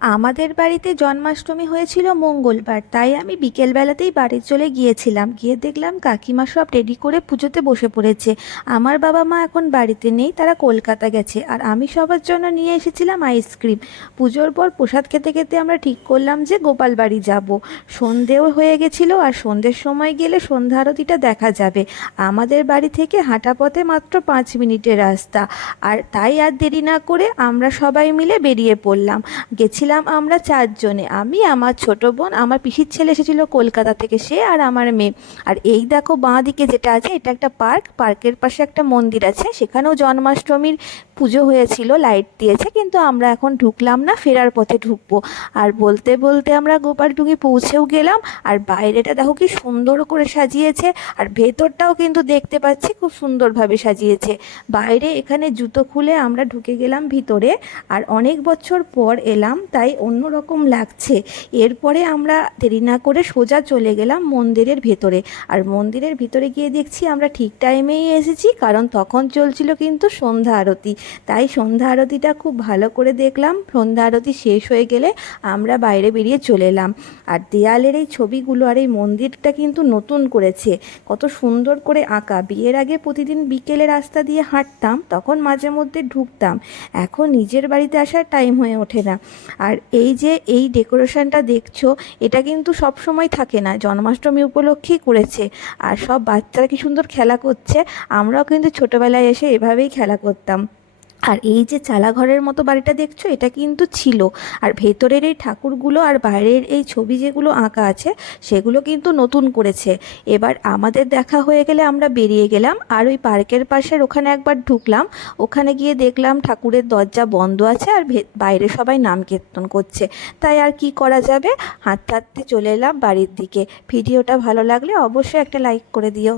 আমাদের বাড়িতে জন্মাষ্টমী হয়েছিল মঙ্গলবার, তাই আমি বিকেলবেলাতেই বাড়ি চলে গিয়েছিলাম। গিয়ে দেখলাম কাকিমা সব রেডি করে পুজোতে বসে পড়েছে। আমার বাবা মা এখন বাড়িতে নেই, তারা কলকাতা গেছে। আর আমি সবার জন্য নিয়ে এসেছিলাম আইসক্রিম। পুজোর পর প্রসাদ খেতে খেতে আমরা ঠিক করলাম যে গোপাল বাড়ি যাব। সন্ধেও হয়ে গেছিলো, আর সন্ধ্যের সময় গেলে সন্ধ্যা আরতিটা দেখা যাবে। আমাদের বাড়ি থেকে হাঁটা পথে মাত্র 5 মিনিটের রাস্তা। আর তাই আর দেরি না করে আমরা সবাই মিলে বেরিয়ে পড়লাম। গেছিলাম আমরা 4 জনে, আমি, আমার ছোট বোন, আমার পিসির ছেলে এসেছিল কলকাতা থেকে, সে আর আমার মেয়ে। আর এই দেখো বাঁ দিকে যেটা আছে, এটা একটা পার্ক। পার্কের পাশে একটা মন্দির আছে, সেখানেও জন্মাষ্টমীর পুজো হয়েছিল, লাইট দিয়েছে। কিন্তু আমরা এখন ঢুকলাম না, ফেরার পথে ঢুকবো। আর বলতে বলতে আমরা গোপালটুঙ্গি পৌঁছেও গেলাম। আর বাইরেটা দেখো কি সুন্দর করে সাজিয়েছে, আর ভেতরটাও কিন্তু দেখতে পাচ্ছি খুব সুন্দরভাবে সাজিয়েছে। বাইরে এখানে জুতো খুলে আমরা ঢুকে গেলাম ভিতরে। আর অনেক বছর পর এলাম, তাই অন্যরকম লাগছে। এরপরে আমরা দেরি না করে সোজা চলে গেলাম মন্দিরের ভেতরে। আর মন্দিরের ভিতরে গিয়ে দেখছি আমরা ঠিক টাইমেই এসেছি, কারণ তখন চলছিল কিন্তু সন্ধ্যা আরতি। তাই সন্ধ্যা আরতিটা খুব ভালো করে দেখলাম। সন্ধ্যা আরতি শেষ হয়ে গেলে আমরা বাইরে বেরিয়ে চলে এলাম। আর দেয়ালের এই ছবিগুলো আর এই মন্দিরটা কিন্তু নতুন করেছে, কত সুন্দর করে আঁকা। বিয়ের আগে প্রতিদিন বিকেলে রাস্তা দিয়ে হাঁটতাম, তখন মাঝে মধ্যে ঢুকতাম। এখন নিজের বাড়িতে আসার টাইম হয়ে ওঠে না। আর এই যে এই ডেকোরেশনটা দেখছো, এটা কিন্তু সব সময় থাকে না, জন্মাষ্টমী উপলক্ষেই করেছে। আর সব বাচ্চারা কি সুন্দর খেলা করছে। আমরাও কিন্তু ছোটোবেলায় এসে এভাবেই খেলা করতাম। আর এই যে চালাঘরের মতো বাড়িটা দেখছো, এটা কিন্তু ছিল। আর ভেতরের এই ঠাকুরগুলো আর বাইরের এই ছবি যেগুলো আঁকা আছে, সেগুলো কিন্তু নতুন করেছে। এবার আমাদের দেখা হয়ে গেলে আমরা বেরিয়ে গেলাম। আর ওই পার্কের পাশের ওখানে একবার ঢুকলাম। ওখানে গিয়ে দেখলাম ঠাকুরের দরজা বন্ধ আছে, আর বাইরে সবাই নাম কীর্তন করছে। তাই আর কি করা যাবে, হাঁটতে হাঁটতে চলে এলাম বাড়ির দিকে। ভিডিওটা ভালো লাগলে অবশ্যই একটা লাইক করে দিও।